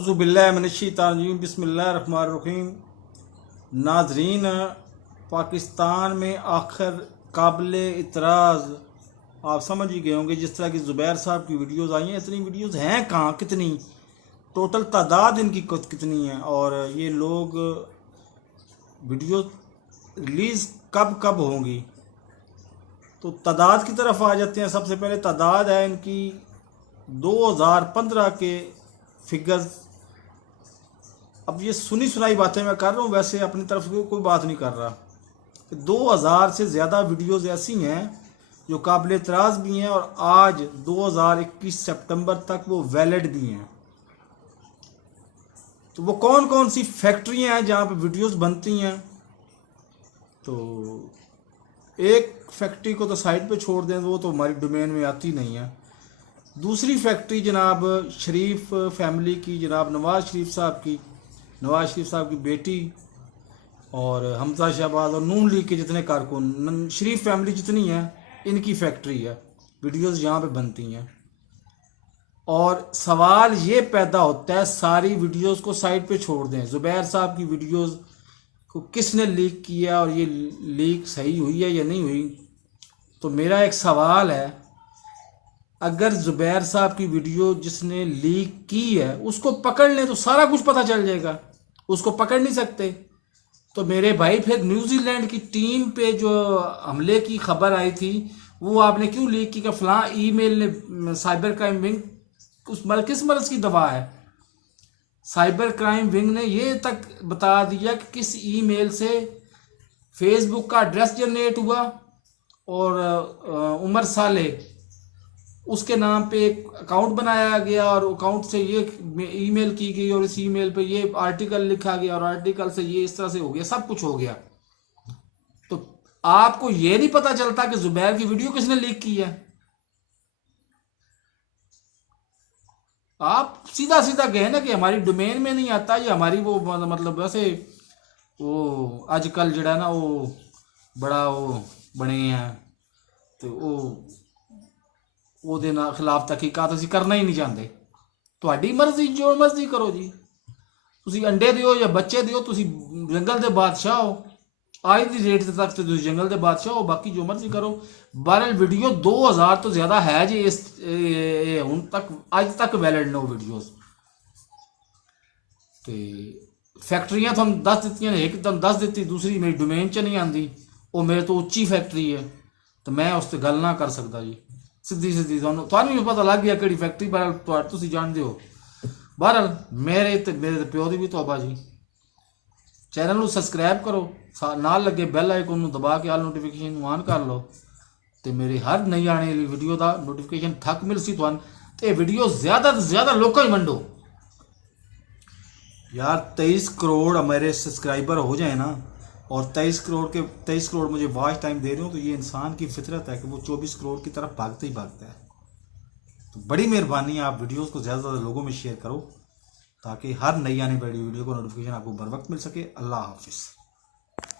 औज़ुबिल्लाहिमिनश्शैतानिर्रजीम बिस्मिल्लाहिर्रहमानिर्रहीम। नाज़रीन, पाकिस्तान में आखिर काबिल इतराज़ आप समझ ही गए होंगे। जिस तरह की ज़ुबैर साहब की वीडियोज़ आई हैं, इतनी वीडियोज़ हैं कहाँ, कितनी टोटल तादाद इनकी कितनी है, और ये लोग वीडियो रिलीज़ कब कब होंगी। तो तादाद की तरफ आ जाते हैं। सबसे पहले तादाद है इनकी 2015 के फिगर्स। अब ये सुनी सुनाई बातें मैं कर रहा हूँ, वैसे अपनी तरफ से कोई बात नहीं कर रहा। 2000 से ज़्यादा वीडियोज़ ऐसी हैं जो काबिल एतराज़ भी हैं, और आज 2021 सितंबर तक वो वैलिड भी हैं। तो वो कौन कौन सी फैक्ट्रियाँ हैं जहाँ पे वीडियोज़ बनती हैं। तो एक फैक्ट्री को तो साइड पे छोड़ दें, वो तो हमारी डोमेन में आती नहीं है। दूसरी फैक्ट्री जनाब शरीफ फैमिली की, जनाब नवाज़ शरीफ साहब की बेटी और हमजा शहबाज और नून लीग के जितने कारकुन, शरीफ फैमिली जितनी है, इनकी फैक्ट्री है। वीडियोज़ यहाँ पे बनती हैं। और सवाल ये पैदा होता है, सारी वीडियोज़ को साइड पे छोड़ दें, ज़ुबैर साहब की वीडियोज़ को किसने लीक किया और ये लीक सही हुई है या नहीं हुई। तो मेरा एक सवाल है, अगर ज़ुबैर साहब की वीडियो जिसने लीक की है उसको पकड़ लें तो सारा कुछ पता चल जाएगा। उसको पकड़ नहीं सकते तो मेरे भाई फिर न्यूजीलैंड की टीम पे जो हमले की खबर आई थी वो आपने क्यों लीक की? फलां ईमेल ने साइबर क्राइम विंग, उस किस मर्ज की दवा है, साइबर क्राइम विंग ने ये तक बता दिया कि किस ईमेल से फेसबुक का एड्रेस जनरेट हुआ और उमर साले उसके नाम पे एक अकाउंट बनाया गया और अकाउंट से ये ईमेल की गई और इस ईमेल पे ये आर्टिकल लिखा गया और आर्टिकल से ये इस तरह से हो गया, सब कुछ हो गया। तो आपको ये नहीं पता चलता कि ज़ुबैर की वीडियो किसने लीक की है। आप सीधा सीधा कहे ना कि हमारी डोमेन में नहीं आता, ये हमारी वो मतलब वैसे वो आजकल जड़ा ना वो बड़ा वो बने हैं तो ਉਹਦੇ ਨਾਲ ਖਿਲਾਫ ਤਹਿਕੀਕਾਤ ਅਸੀਂ ਕਰਨਾ ਹੀ ਨਹੀਂ ਚਾਹੁੰਦੇ। ਤੁਹਾਡੀ ਮਰਜ਼ੀ, ਜੋ ਮਰਜ਼ੀ ਕਰੋ ਜੀ। ਤੁਸੀਂ ਅੰਡੇ ਦਿਓ ਜਾਂ ਬੱਚੇ ਦਿਓ, ਤੁਸੀਂ ਜੰਗਲ ਦੇ ਬਾਦਸ਼ਾਹ ਹੋ। ਅੱਜ ਦੀ ਡੇਟ ਤੱਕ ਤੇ ਤੁਸੀਂ ਜੰਗਲ ਦੇ ਬਾਦਸ਼ਾਹ ਹੋ, ਬਾਕੀ ਜੋ ਮਰਜ਼ੀ ਕਰੋ। ਵਾਇਰਲ ਵੀਡੀਓ 2000 ਤੋਂ ਜ਼ਿਆਦਾ ਹੈ ਜੀ ਇਸ ਹੁਣ ਤੱਕ, ਅੱਜ ਤੱਕ ਵੈਲਿਡ ਨੇ ਉਹ ਵੀਡੀਓਜ਼। ਤੇ ਫੈਕਟਰੀਆਂ ਤੁਹਾਨੂੰ ਦੱਸ ਦਿੱਤੀਆਂ ਨੇ, ਇੱਕ ਤੁਹਾਨੂੰ ਦੱਸ ਦਿੱਤੀ, ਦੂਸਰੀ ਮੇਰੀ ਡੋਮੇਨ 'ਚ ਨਹੀਂ ਆਉਂਦੀ, ਉਹ ਮੇਰੇ ਤੋਂ ਉੱਚੀ ਫੈਕਟਰੀ ਹੈ ਤੇ ਮੈਂ ਉਸ ਤੇ ਗੱਲ ਨਾ ਕਰ ਸਕਦਾ ਜੀ। ਸਿੱਧੀ ਤੁਹਾਨੂੰ ਵੀ ਪਤਾ ਲੱਗ ਗਿਆ ਕਿਹੜੀ ਫੈਕਟਰੀ, ਪਰ ਤੁਸੀਂ ਜਾਣਦੇ ਹੋ। ਬਹਰਹਾਲ ਮੇਰੇ ਤੇ ਪਿਓ ਦੀ ਵੀ ਤੌਬਾ ਜੀ। ਚੈਨਲ ਨੂੰ ਸਬਸਕ੍ਰਾਈਬ ਕਰੋ, ਨਾਲ ਲੱਗੇ ਬੈਲ ਆਈਕਨ ਨੂੰ ਦਬਾ ਕੇ ਆਲ ਨੋਟੀਫਿਕੇਸ਼ਨ ਨੂੰ ਆਨ ਕਰ ਲਓ ਤੇ ਮੇਰੇ ਹਰ ਨਈ ਆਉਣ ਵਾਲੀ ਵੀਡੀਓ ਦਾ ਨੋਟੀਫਿਕੇਸ਼ਨ ਤੱਕ ਮਿਲ ਸੀ ਤੁਹਾਨੂੰ। ਤੇ ਇਹ ਵੀਡੀਓ ਜ਼ਿਆਦਾ ਤੋਂ ਜ਼ਿਆਦਾ ਲੋਕਾਂ ਨੂੰ ਵੰਡੋ यार। 23 करोड़ हमारे सब्सक्राइबर हो जाए ना, और 23 करोड़ मुझे वॉच टाइम दे रहे हो, तो ये इंसान की फितरत है कि वो 24 करोड़ की तरफ भागता ही भागता है। तो बड़ी मेहरबानी है, आप वीडियोस को ज़्यादा से ज़्यादा लोगों में शेयर करो ताकि हर नई आने वाली वीडियो को नोटिफिकेशन आपको बर वक्त मिल सके। अल्लाह हाफिज़।